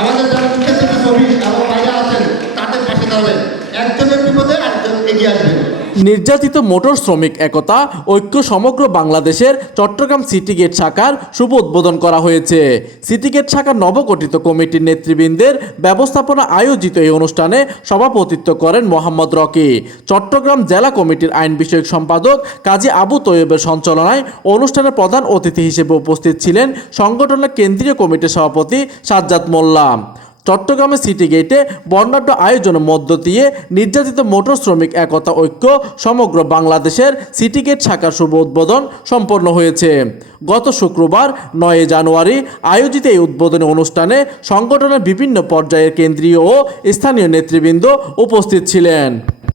আমাদের যারা প্রত্যেকটি শ্রমিক এবং ভাইরা আছেন তাদের পাশে দাঁড়াবেন, একজনের বিপদে আরেকজন এগিয়ে আসবেন। নির্যাতিত মোটর শ্রমিক একতা ঐক্য সমগ্র বাংলাদেশের চট্টগ্রাম সিটি গেট শাখার শুভ উদ্বোধন করা হয়েছে। সিটি গেট শাখার নবগঠিত কমিটির নেতৃবৃন্দের ব্যবস্থাপনা আয়োজিত এই অনুষ্ঠানে সভাপতিত্ব করেন মোহাম্মদ রকি। চট্টগ্রাম জেলা কমিটির আইন বিষয়ক সম্পাদক কাজী আবু তৈয়বের সঞ্চালনায় অনুষ্ঠানে প্রধান অতিথি হিসেবে উপস্থিত ছিলেন সংগঠনের কেন্দ্রীয় কমিটির সভাপতি সাজ্জাদ মোল্লা। চট্টগ্রামের সিটি গেটে বর্ণাঢ্য আয়োজনের মধ্য দিয়ে নির্যাতিত মোটর শ্রমিক একতা ঐক্য সমগ্র বাংলাদেশের সিটি গেট শাখার শুভ উদ্বোধন সম্পন্ন হয়েছে। গত শুক্রবার 9 জানুয়ারি আয়োজিত এই উদ্বোধনী অনুষ্ঠানে সংগঠনের বিভিন্ন পর্যায়ের কেন্দ্রীয় ও স্থানীয় নেতৃবৃন্দ উপস্থিত ছিলেন।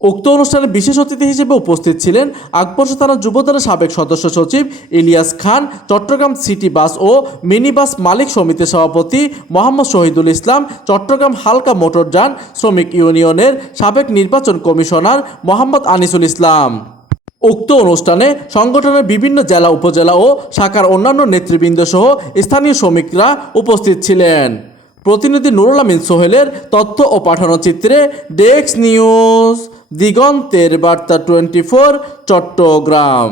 উক্ত অনুষ্ঠানে বিশেষ অতিথি হিসেবে উপস্থিত ছিলেন আকবর্ষ থানা যুবদলের সাবেক সদস্য সচিব ইলিয়াস খান, চট্টগ্রাম সিটি বাস ও মিনি বাস মালিক সমিতির সভাপতি মোহাম্মদ শহীদুল ইসলাম, চট্টগ্রাম হালকা মোটরযান শ্রমিক ইউনিয়নের সাবেক নির্বাচন কমিশনার মোহাম্মদ আনিসুল ইসলাম। উক্ত অনুষ্ঠানে সংগঠনের বিভিন্ন জেলা উপজেলা ও শাখার অন্যান্য নেতৃবৃন্দ সহ স্থানীয় শ্রমিকরা উপস্থিত ছিলেন। প্রতিনিধি নুরুল আমিন সোহেলের তথ্য ও পাঠানো চিত্রে ডেস্ক নিউজ, দিগন্তের বার্তা 24, চট্টগ্রাম।